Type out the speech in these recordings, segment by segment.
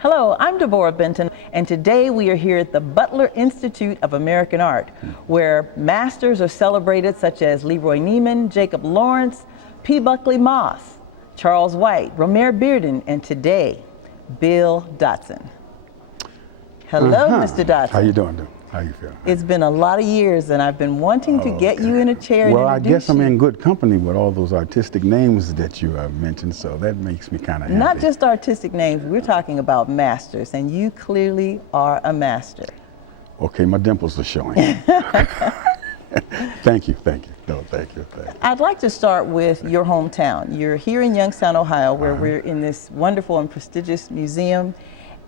Hello, I'm Deborah Benton, and today we are here at the Butler Institute of American Art, where masters are celebrated such as Leroy Neiman, Jacob Lawrence, P. Buckley Moss, Charles White, Romare Bearden, and today, Bill Dotson. Hello, Mr. Dotson. How you doing, dude? How you feeling? It's been a lot of years, and I've been wanting to get you in a chair and Well, I introduce guess I'm you. in good company with all those artistic names that you mentioned, so that makes me kind of happy. Not just artistic names, we're talking about masters, and you clearly are a master. Okay, my dimples are showing. Thank you. No, thank you. I'd like to start with your hometown. You're here in Youngstown, Ohio, where we're in this wonderful and prestigious museum,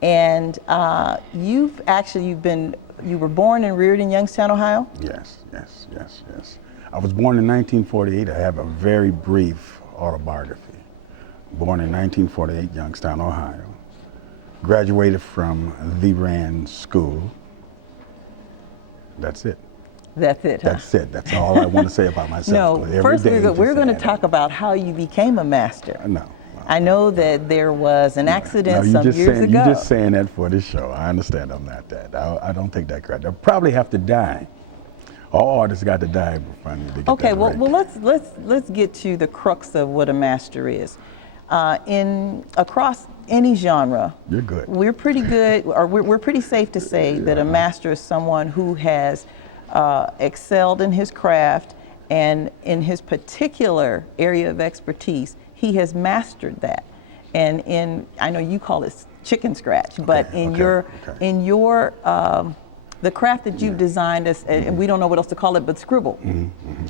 and you were born and reared in Youngstown, Ohio? Yes. I was born in 1948. I have a very brief autobiography. Born in 1948, Youngstown, Ohio. Graduated from the Rand School. That's it. That's it, huh? That's it. That's all I want to say about myself. No, first we're going to talk about how you became a master. No. I know that there was an accident some years ago. You're just saying that for this show. I understand I'm not that. I don't take that credit. I'll probably have to die. All artists got to die before to get Okay, that well, right. let's get to the crux of what a master is. Across any genre, You're good. We're pretty good, or we're pretty safe to say that a master is someone who has excelled in his craft, and in his particular area of expertise, he has mastered that. And I know you call it chicken scratch, but in your the craft that you've designed, and we don't know what else to call it, but scribble.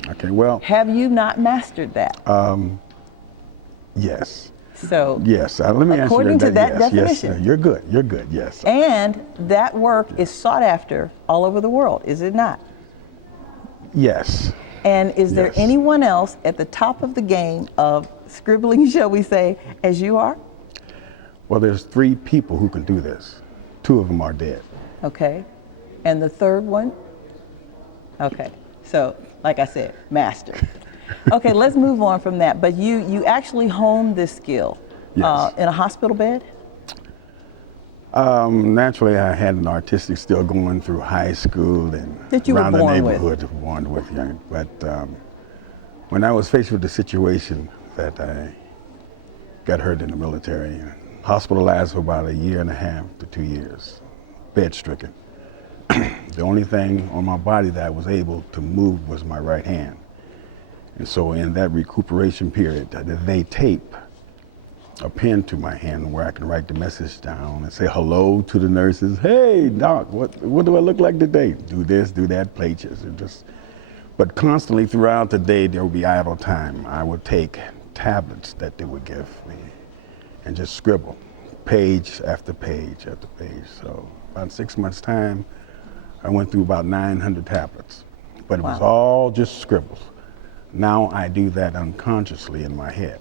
Okay, well. Have you not mastered that? Yes. So. Yes. Let me answer that. According to that yes, definition. Yes, you're good. Yes. And that work is sought after all over the world, is it not? Yes. And is there anyone else at the top of the game of scribbling, shall we say, as you are? Well, there's 3 people who can do this. 2 of them are dead. Okay. And the third one? Okay. So, like I said, master. Okay, let's move on from that. But you actually honed this skill in a hospital bed? Naturally, I had an artistic still going through high school and around the neighborhood. Born with young. But when I was faced with the situation that I got hurt in the military, hospitalized for about 1.5 years to 2 years, bed-stricken. The only thing on my body that I was able to move was my right hand. And so in that recuperation period, they tape a pen to my hand where I can write the message down and say hello to the nurses. Hey, doc, what do I look like today? Do this, do that, play chess. But constantly throughout the day, there would be idle time. I would take tablets that they would give me and just scribble, page after page after page. So about 6 months' time, I went through about 900 tablets. But it was all just scribbles. Now I do that unconsciously in my head.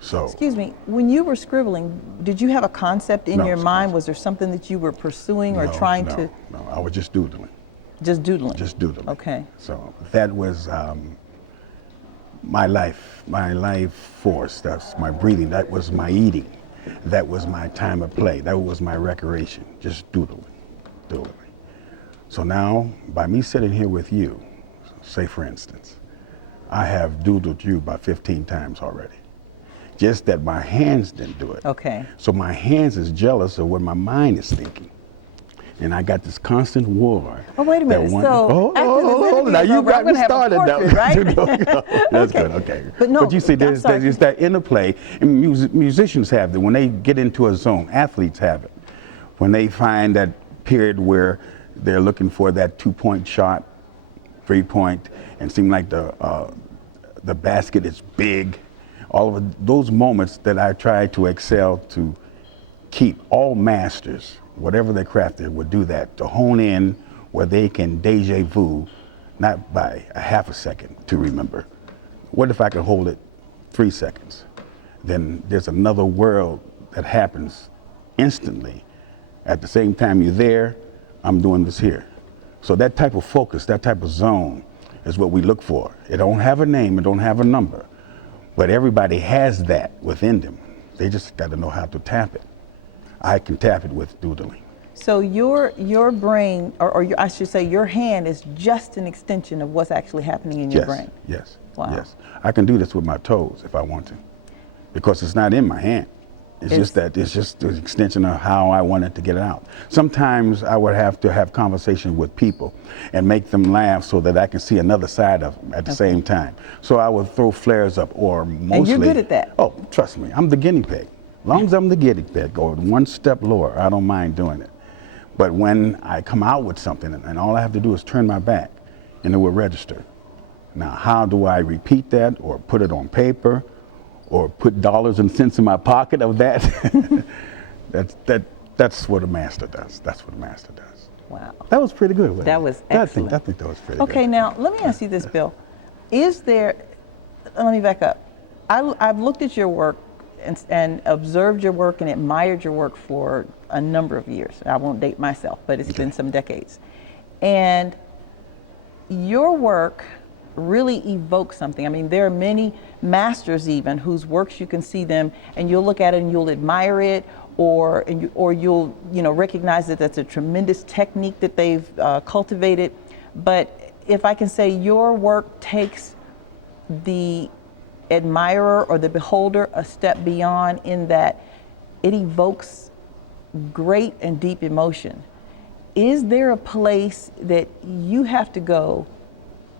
So, excuse me, when you were scribbling, did you have a concept in your mind? Was there something that you were pursuing or trying to? No, I was just doodling. Just doodling? Just doodling. Okay. So that was my life force. That's my breathing. That was my eating. That was my time of play. That was my recreation, just doodling. So now, by me sitting here with you, say for instance, I have doodled you about 15 times already. Just that my hands didn't do it. Okay. So my hands is jealous of what my mind is thinking. And I got this constant war. Oh, wait a minute. Now you got me started now. Right? That's good, okay. But you see, there's that interplay, and musicians have that. When they get into a zone, athletes have it. When they find that period where they're looking for that 2-point shot, 3-point, and seem like the basket is big. All of those moments that I try to excel to keep. All masters, whatever their craft is, would do that, to hone in where they can deja vu, not by a half a second to remember. What if I could hold it 3 seconds? Then there's another world that happens instantly. At the same time you're there, I'm doing this here. So that type of focus, that type of zone is what we look for. It don't have a name, it don't have a number, but everybody has that within them. They just got to know how to tap it. I can tap it with doodling. So your brain, I should say your hand is just an extension of what's actually happening in your brain. Yes, wow. Yes. I can do this with my toes if I want to, because it's not in my hand. It's just the extension of how I wanted to get it out. Sometimes I would have to have conversation with people and make them laugh so that I can see another side of them at the same time. So I would throw flares up, or mostly. And you're good at that. Oh, trust me, I'm the guinea pig. As long as I'm the guinea pig, or one step lower, I don't mind doing it. But when I come out with something and all I have to do is turn my back and it will register. Now, how do I repeat that or put it on paper or put dollars and cents in my pocket of that? That's what a master does. That's what a master does. Wow. That was pretty good. That was excellent. I think that was pretty good. Okay, now let me ask you this, Bill. Let me back up. I've looked at your work and observed your work and admired your work for a number of years. I won't date myself, but it's been some decades. And your work really evokes something. I mean, there are many masters even whose works you can see them and you'll look at it and you'll admire it, or you'll recognize that that's a tremendous technique that they've cultivated. But if I can say, your work takes the admirer or the beholder a step beyond, in that it evokes great and deep emotion. Is there a place that you have to go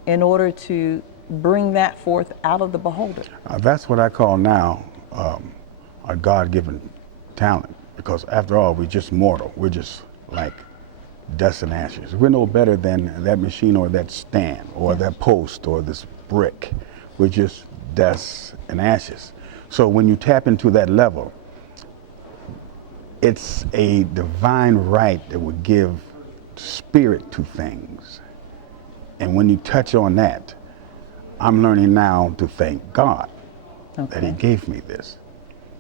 in order to bring that forth out of the beholder? That's what I call now a God-given talent, because after all, we're just mortal. We're just like dust and ashes. We're no better than that machine or that stand or that post or this brick. We're just dust and ashes. So when you tap into that level, it's a divine right that would give spirit to things. And when you touch on that, I'm learning now to thank God that He gave me this,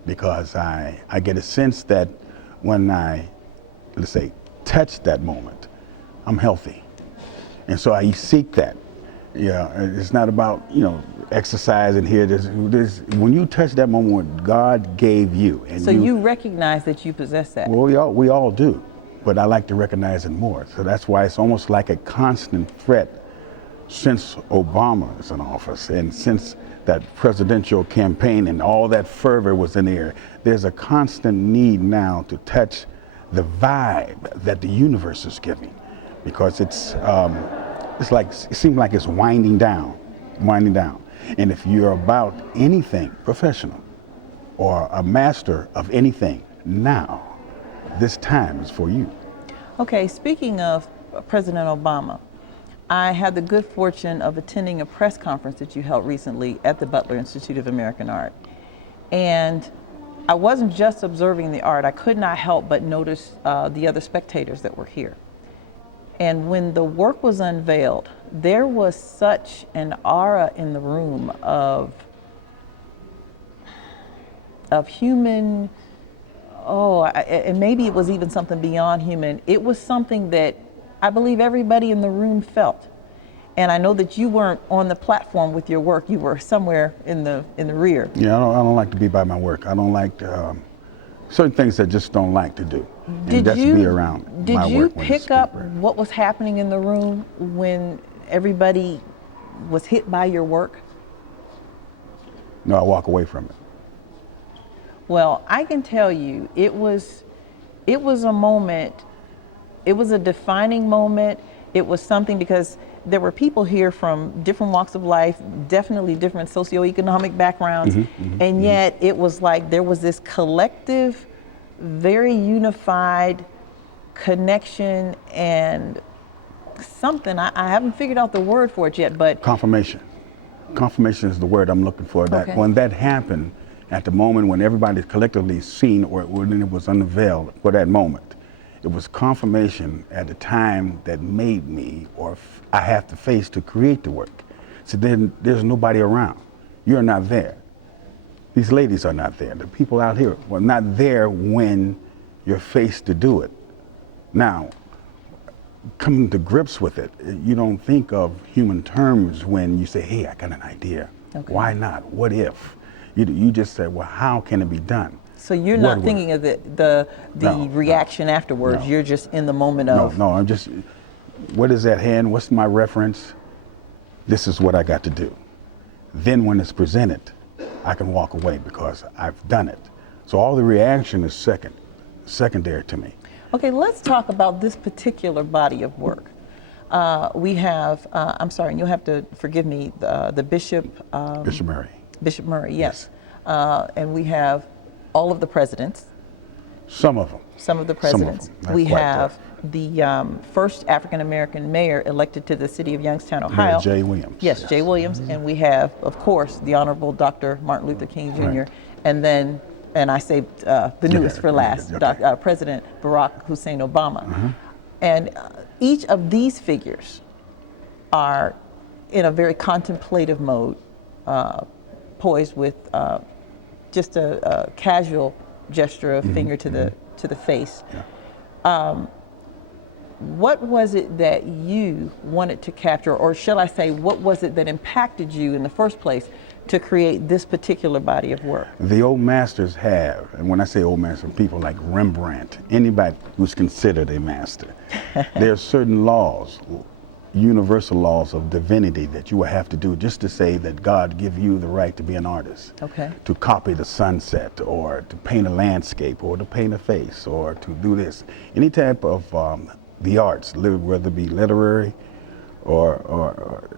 because I get a sense that when I, let's say, touch that moment, I'm healthy. And so I seek that. Yeah, it's not about, exercising here. When you touch that moment what God gave you. And so you recognize that you possess that? Well, we all do, but I like to recognize it more. So that's why it's almost like a constant threat since Obama is in office, and since that presidential campaign and all that fervor was in the air. There's a constant need now to touch the vibe that the universe is giving, because it's like, it seems like it's winding down. And if you're about anything professional or a master of anything, now, this time is for you. Okay, speaking of President Obama, I had the good fortune of attending a press conference that you held recently at the Butler Institute of American Art. And I wasn't just observing the art, I could not help but notice the other spectators that were here. And when the work was unveiled, there was such an aura in the room of human, and maybe it was even something beyond human. It was something that I believe everybody in the room felt. And I know that you weren't on the platform with your work, you were somewhere in the rear. Yeah, I don't like to be by my work. I don't like certain things I just don't like to do. And that's be around my work. Did you pick up what was happening in the room when everybody was hit by your work? No, I walk away from it. Well, I can tell you, it was a moment, it was a defining moment. It was something, because there were people here from different walks of life, definitely different socioeconomic backgrounds, and yet it was like there was this collective, very unified connection and something, I haven't figured out the word for it yet, but... Confirmation. Confirmation is the word I'm looking for. That when that happened, at the moment when everybody collectively seen, or when it was unveiled for that moment, it was confirmation at the time that made me, or I have to face to create the work. So then there's nobody around. You're not there. These ladies are not there. The people out here were not there when you're faced to do it. Now, coming to grips with it, you don't think of human terms when you say, hey, I got an idea. Why not? What if? You just say, well, how can it be done? So you're not thinking of the reaction afterwards. You're just in the moment of. No, I'm just. What is at hand? What's my reference? This is what I got to do. Then when it's presented, I can walk away because I've done it. So all the reaction is secondary to me. Okay, let's talk about this particular body of work. We have, I'm sorry, and you'll have to forgive me, the Bishop. Bishop Murray. Bishop Murray, yes. And we have all of the presidents. Some of them. Some of the presidents. We have the first African-American mayor elected to the city of Youngstown, Ohio. Mayor Jay Williams. Yes, Jay Williams. And we have, of course, the Honorable Dr. Martin Luther King Jr. Right. And then, and I say the newest for last, President Barack Hussein Obama. And each of these figures are in a very contemplative mode, poised with just a casual gesture of finger to the face. What was it that you wanted to capture, or shall I say, what was it that impacted you in the first place to create this particular body of work? The old masters have, and when I say old masters, people like Rembrandt, anybody who's considered a master, there are certain laws, universal laws of divinity that you will have to do just to say that God give you the right to be an artist. Okay. To copy the sunset, or to paint a landscape, or to paint a face, or to do this. Any type of the arts, whether it be literary or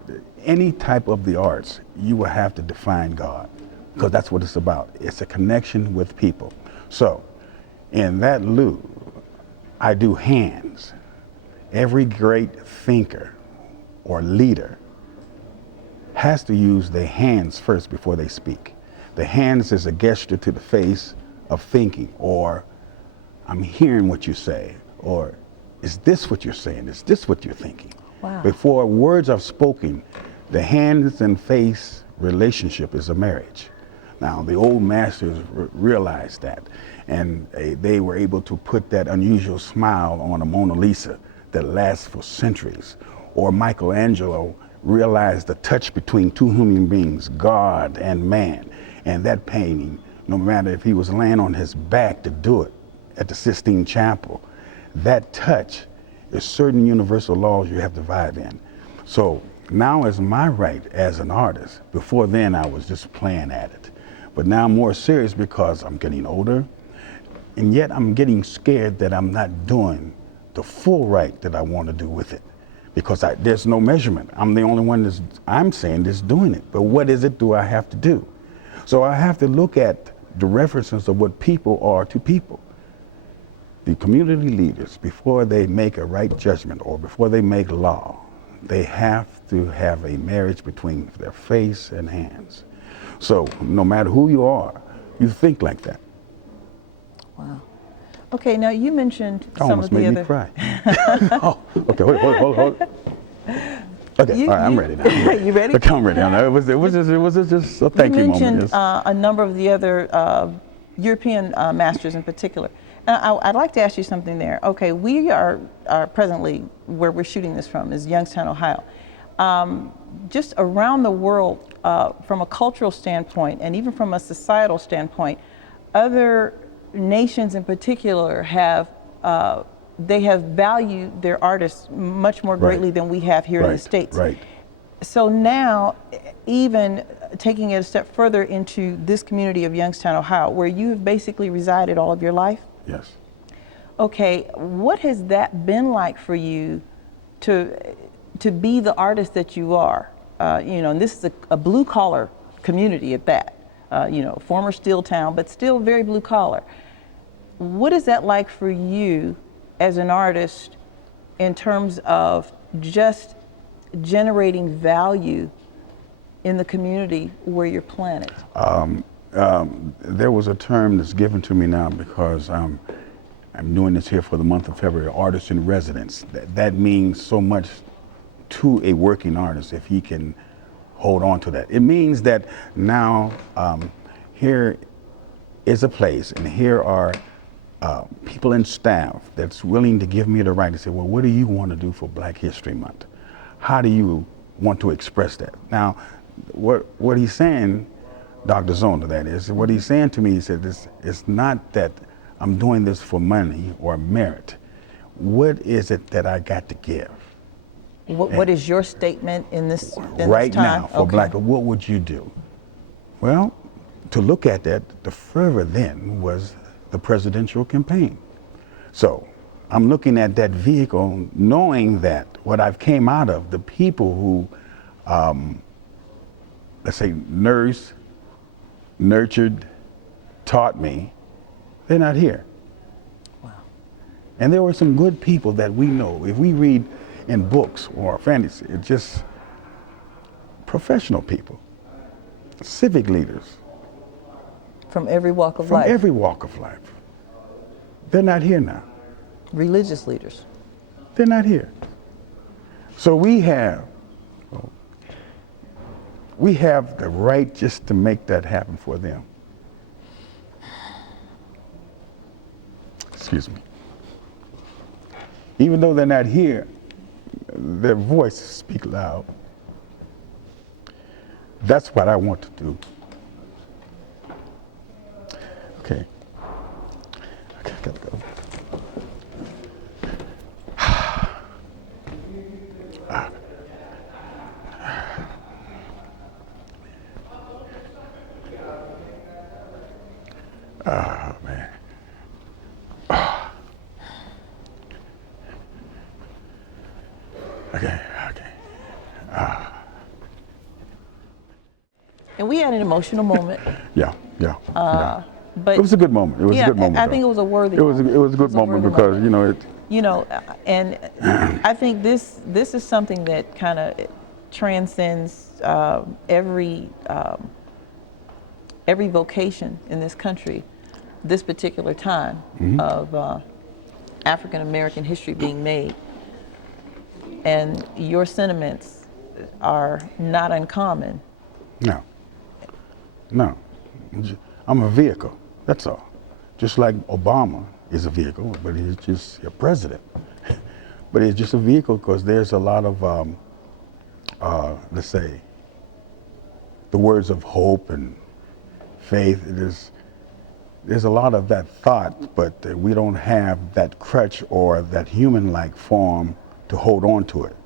any type of the arts, you will have to define God, because that's what it's about. It's a connection with people. So in that lieu, I do hands. Every great thinker or leader has to use their hands first before they speak. The hands is a gesture to the face of thinking, or I'm hearing what you say, or is this what you're saying? Is this what you're thinking? Wow. Before words are spoken, the hands and face relationship is a marriage. Now, the old masters realized that, and they were able to put that unusual smile on a Mona Lisa that lasts for centuries. Or Michelangelo realized the touch between two human beings, God and man, and that painting, no matter if he was laying on his back to do it at the Sistine Chapel, that touch is certain universal laws you have to vibe in. So now is my right as an artist. Before then, I was just playing at it. But now I'm more serious because I'm getting older, and yet I'm getting scared that I'm not doing the full right that I want to do with it, because there's no measurement. I'm the only one that's doing it. But what is it do I have to do? So I have to look at the references of what people are to people. The community leaders, before they make a right judgment or before they make law, they have to have a marriage between their face and hands. So no matter who you are, you think like that. Wow. Okay, now you mentioned some of the other. Almost made me cry. Oh, okay, hold. Okay, all right, I'm ready now. You ready? Okay, I'm ready. It was just a thank you moment. You mentioned a number of the other European masters in particular. And I'd like to ask you something there. Okay, we are presently, where we're shooting this from is Youngstown, Ohio. Just around the world, from a cultural standpoint and even from a societal standpoint, other nations in particular have valued their artists much more greatly than we have here in the States. Right. So now, even taking it a step further into this community of Youngstown, Ohio, where you have basically resided all of your life? Yes. Okay, what has that been like for you to be the artist that you are? And this is a blue collar community at that. Former steel town, but still very blue collar. What is that like for you as an artist in terms of just generating value in the community where you're planted? There was a term that's given to me now because I'm doing this here for the month of February, artist in residence. That means so much to a working artist if he can hold on to that. It means that now here is a place, and here are people in staff that's willing to give me the right to say, well, what do you want to do for Black History Month? How do you want to express that? Now, what he's saying, Dr. Zona, that is. What he's saying to me, he said, it's not that I'm doing this for money or merit. What is it that I got to give? What is your statement in this right time? Now for Black, what would you do? Well, to look at that, the fervor then was the presidential campaign. So I'm looking at that vehicle, knowing that what I've came out of, the people who, let's say, nursed, nurtured, taught me, they're not here. Wow. And there were some good people that we know. If we read in books or fantasy, it's just professional people, civic leaders. From every walk of life. From every walk of life. They're not here now. Religious leaders. They're not here. So we have the right just to make that happen for them. Excuse me. Even though they're not here, their voices speak loud. That's what I want to do. Okay. Okay, I gotta go. Oh, man. Okay. And we had an emotional moment. Yeah. But it was a good moment. It was a good moment. I think it was a worthy moment. It was a good moment because, and I think this is something that kind of transcends every vocation in this country, this particular time of African American history being made. And your sentiments are not uncommon. No. I'm a vehicle, that's all. Just like Obama is a vehicle, but he's just a president. But it's just a vehicle because there's a lot of, let's say, the words of hope and faith. There's a lot of that thought, but we don't have that crutch or that human-like form to hold on to it.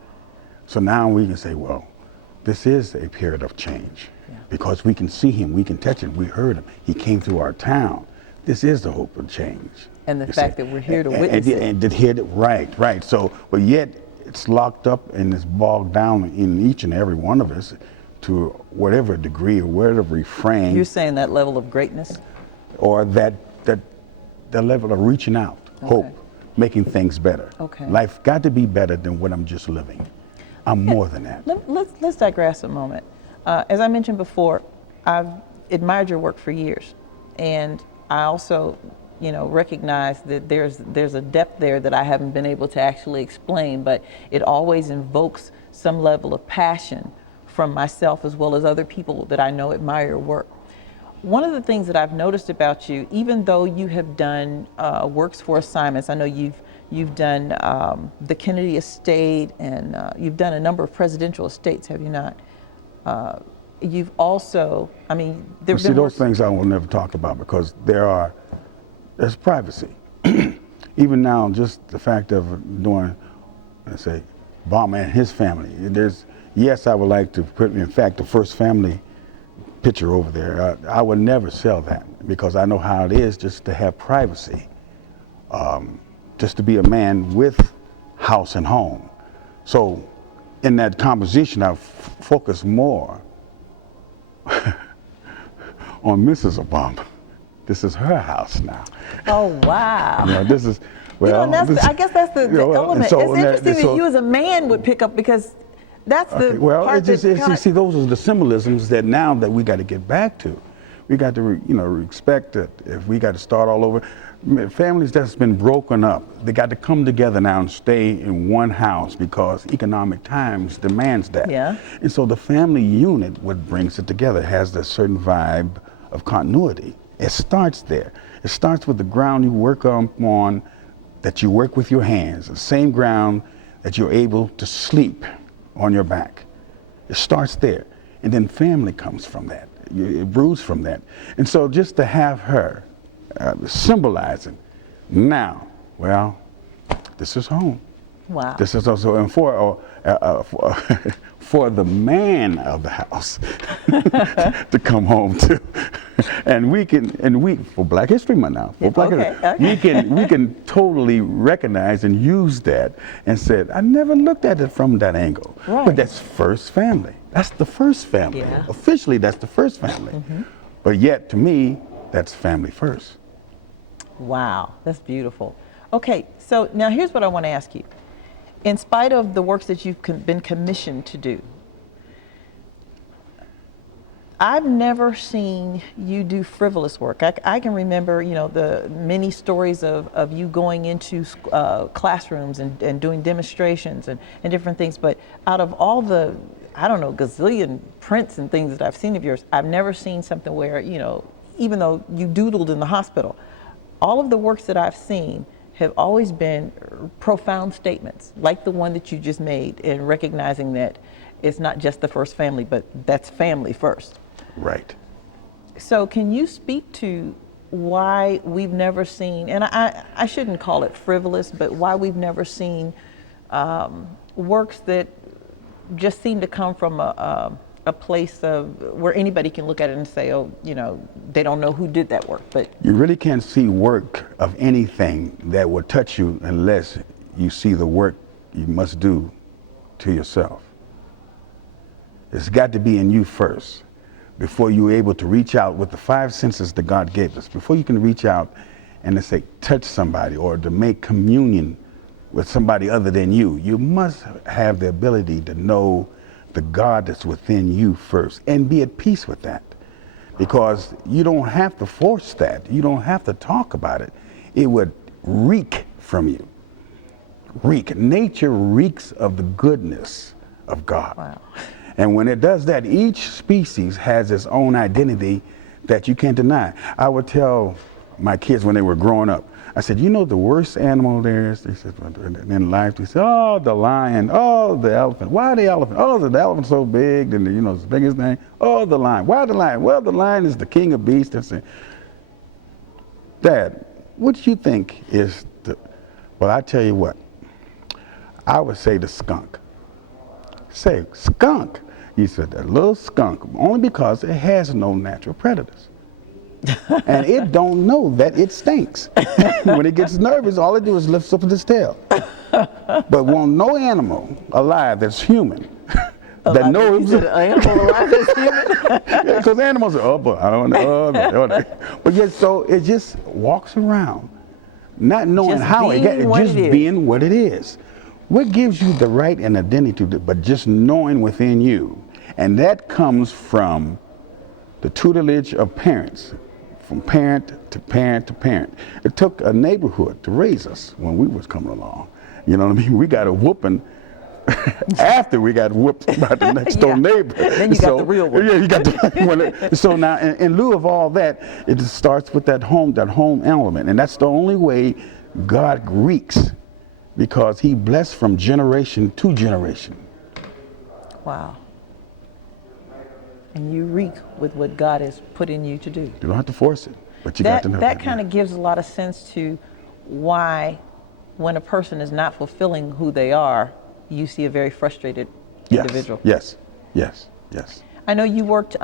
So now we can say, well, this is a period of change because we can see him, we can touch him, we heard him. He came through our town. This is the hope of change. And the fact that we're here to witness it. And to hear it, right. So, but yet it's locked up and it's bogged down in each and every one of us to whatever degree or whatever refrain. You're saying that level of greatness? Or that level of reaching out, hope, making things better. Okay. Life got to be better than what I'm just living. I'm more than that. Let's digress a moment. As I mentioned before, I've admired your work for years, and I also, recognize that there's a depth there that I haven't been able to actually explain, but it always invokes some level of passion from myself as well as other people that I know admire your work. One of the things that I've noticed about you, even though you have done works for assignments, I know you've done the Kennedy estate and you've done a number of presidential estates, have you not? You've also, those things I will never talk about because there's privacy. Even now, just the fact of doing, let's say, Obama and his family. Yes, I would like to put, in fact, the first family picture over there. I would never sell that because I know how it is just to have privacy, just to be a man with house and home. So in that composition, I focus more on Mrs. Obama. This is her house now. Oh, wow. This is, well. I guess that's the element. So it's interesting that you as a man would pick up because that's the part see, those are the symbolisms that now that we got to get back to. We got to, expect that if we got to start all over. Families that's been broken up, they got to come together now and stay in one house because economic times demands that. Yeah. And so the family unit, what brings it together, has a certain vibe of continuity. It starts there. It starts with the ground you work on, that you work with your hands, the same ground that you're able to sleep on your back. It starts there. And then family comes from that. It brews from that. And so just to have her symbolizing, now, well, this is home. Wow. This is also, and for the man of the house to come home to. And for Black History Month now, we can totally recognize and use that and said, I never looked at it from that angle. Right. But that's first family. That's the first family. Yeah. Officially, that's the first family. But yet, to me, that's family first. Wow, that's beautiful. Okay, so now here's what I want to ask you. In spite of the works that you've been commissioned to do, I've never seen you do frivolous work. I can remember, you know, the many stories of you going into classrooms and doing demonstrations and different things. But out of all the, I don't know, gazillion prints and things that I've seen of yours, I've never seen something where, you know, even though you doodled in the hospital, all of the works that I've seen have always been profound statements, like the one that you just made, in recognizing that it's not just the first family, but that's family first. Right. So can you speak to why we've never seen, and I shouldn't call it frivolous, but why we've never seen works that just seem to come from a place of where anybody can look at it and say, oh, you know, they don't know who did that work. But you really can't see work of anything that will touch you unless you see the work you must do to yourself. It's got to be in you first before you're able to reach out with the 5 senses that God gave us. Before you can reach out and to say, touch somebody or to make communion with somebody other than you, you must have the ability to know the God that's within you first and be at peace with that. Because you don't have to force that. You don't have to talk about it. It would reek from you. Reek. Nature reeks of the goodness of God. wow. And when it does that, each species has its own identity that you can't deny. I would tell my kids when they were growing up, I said, you know the worst animal there is? They said, in life, they said, oh, the lion, oh, the elephant. Why the elephant? Oh, the elephant's so big, and you know, it's the biggest thing. Oh, the lion. Why the lion? Well, the lion is the king of beasts. I said, Dad, what do you think is the, well, I tell you what, I would say the skunk. Say, skunk. He said, that little skunk, only because it has no natural predators. And it don't know that it stinks. When it gets nervous, all it do is lift up its tail. But won't no animal alive that's human that knows. An animal alive that's human? Yeah, because animals are, oh, but I don't know. But yet, so it just walks around, not knowing Just how it being gets, what just it is. being what it is. What gives you the right and identity to, but just knowing within you, and that comes from the tutelage of parents. From parent to parent to parent. It took a neighborhood to raise us when we was coming along. You know what I mean? We got a whooping after we got whooped by the next door neighbor. Then you got the real one. Yeah, you got the one. So now, in lieu of all that, it starts with that home element. And that's the only way God reeks, because he blessed from generation to generation. Wow. And you reek with what God has put in you to do. You don't have to force it, but you got to know that kind of gives a lot of sense to why, when a person is not fulfilling who they are, you see a very frustrated individual. Yes. I know you worked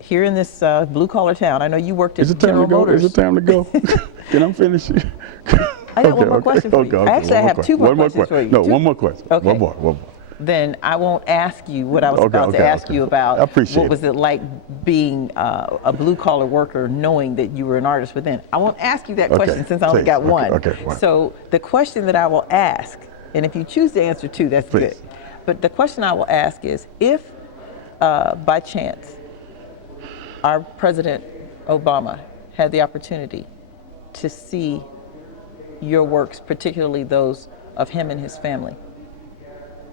here in this blue-collar town. I know you worked at General Motors. Is it time to go? Can I finish? I got one more question for you. Actually, I have two more questions for you. No, one more question. Okay. One more. Then I won't ask you what I was about to ask you about. I appreciate what was it like being a blue-collar worker, knowing that you were an artist within? I won't ask you that question since I only got one. Okay. So the question that I will ask, and if you choose to answer two, that's good. But the question I will ask is, if by chance our President Obama had the opportunity to see your works, particularly those of him and his family,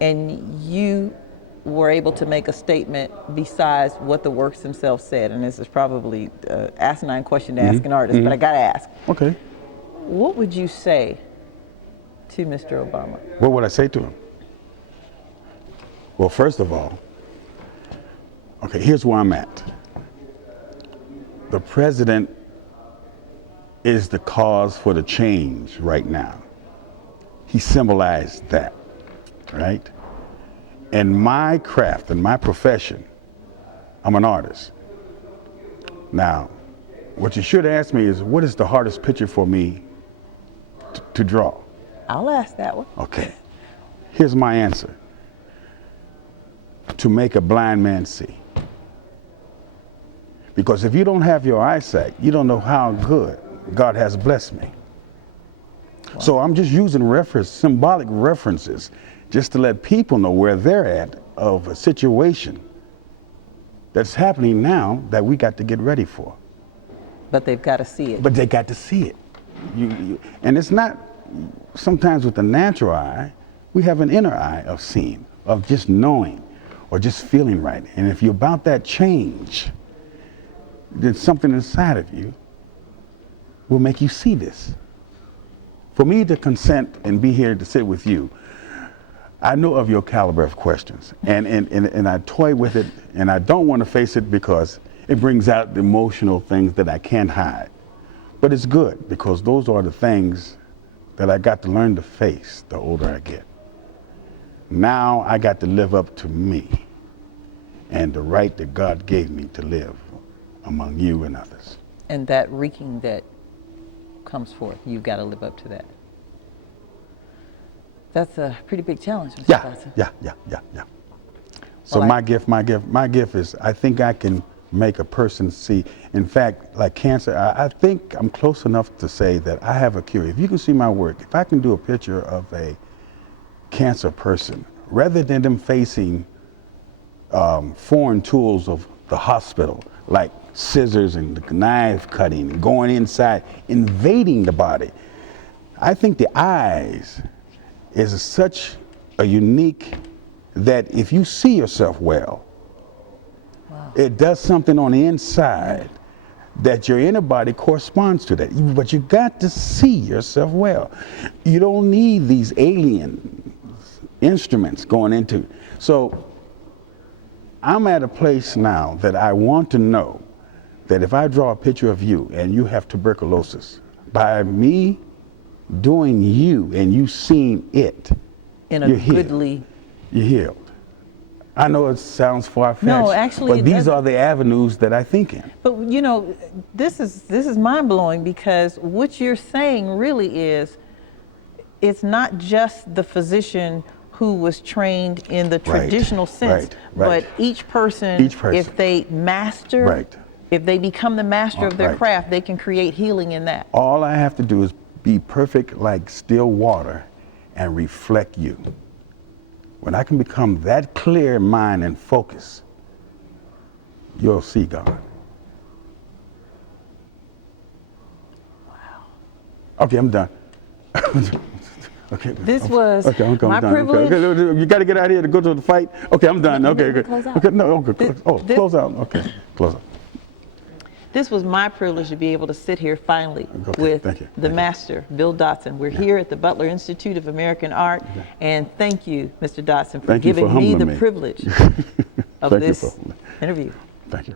and you were able to make a statement besides what the works themselves said, and this is probably an asinine question to ask an artist, but I gotta ask. Okay. What would you say to Mr. Obama? What would I say to him? Well, first of all, okay, here's where I'm at. the president is the cause for the change right now. He symbolized that, right? In my craft, in my profession, I'm an artist. Now, what you should ask me is, what is the hardest picture for me to draw? I'll ask that one. Okay. Here's my answer. To make a blind man see. Because if you don't have your eyesight, you don't know how good God has blessed me. Wow. So I'm just using symbolic references just to let people know where they're at of a situation that's happening now that we got to get ready for. But they've got to see it. But they got to see it. And it's not, sometimes with the natural eye, we have an inner eye of seeing, of just knowing or just feeling right. And if you're about that change, then something inside of you will make you see this. For me to consent and be here to sit with you, I know of your caliber of questions, and I toy with it, and I don't want to face it because it brings out the emotional things that I can't hide. But it's good because those are the things that I got to learn to face the older I get. Now I got to live up to me and the right that God gave me to live among you and others. And that reeking that comes forth, you've got to live up to that. That's a pretty big challenge, Mr. Dotson. Yeah. So well, my gift is, I think I can make a person see. In fact, like cancer, I think I'm close enough to say that I have a cure. If you can see my work, if I can do a picture of a cancer person, rather than them facing foreign tools of the hospital, like scissors and knife cutting, and going inside, invading the body, I think the eyes is such a unique that if you see yourself well, wow, it does something on the inside that your inner body corresponds to that. But you got to see yourself well. You don't need these alien instruments going into. So I'm at a place now that I want to know that if I draw a picture of you and you have tuberculosis, by me doing you and you seeing it, in a goodly, you're healed. I know it sounds far-fetched, no, actually, but these are the avenues that I think in. But you know, this is mind-blowing because what you're saying really is, it's not just the physician who was trained in the traditional sense, but each person, if they master, if they become the master of their craft, they can create healing in that. All I have to do is be perfect like still water and reflect you. When I can become that clear in mind and focus, you'll see God. Wow. Okay, I'm done. Okay. This was my done. privilege. Okay. You got to get out of here to go to the fight. Okay, I'm done. Okay, good. Okay, no, okay. Close out. Okay, close out. This was my privilege to be able to sit here finally with the master, Bill Dotson. We're here at the Butler Institute of American Art, and thank you, Mr. Dotson, for giving me the privilege of this interview. Thank you.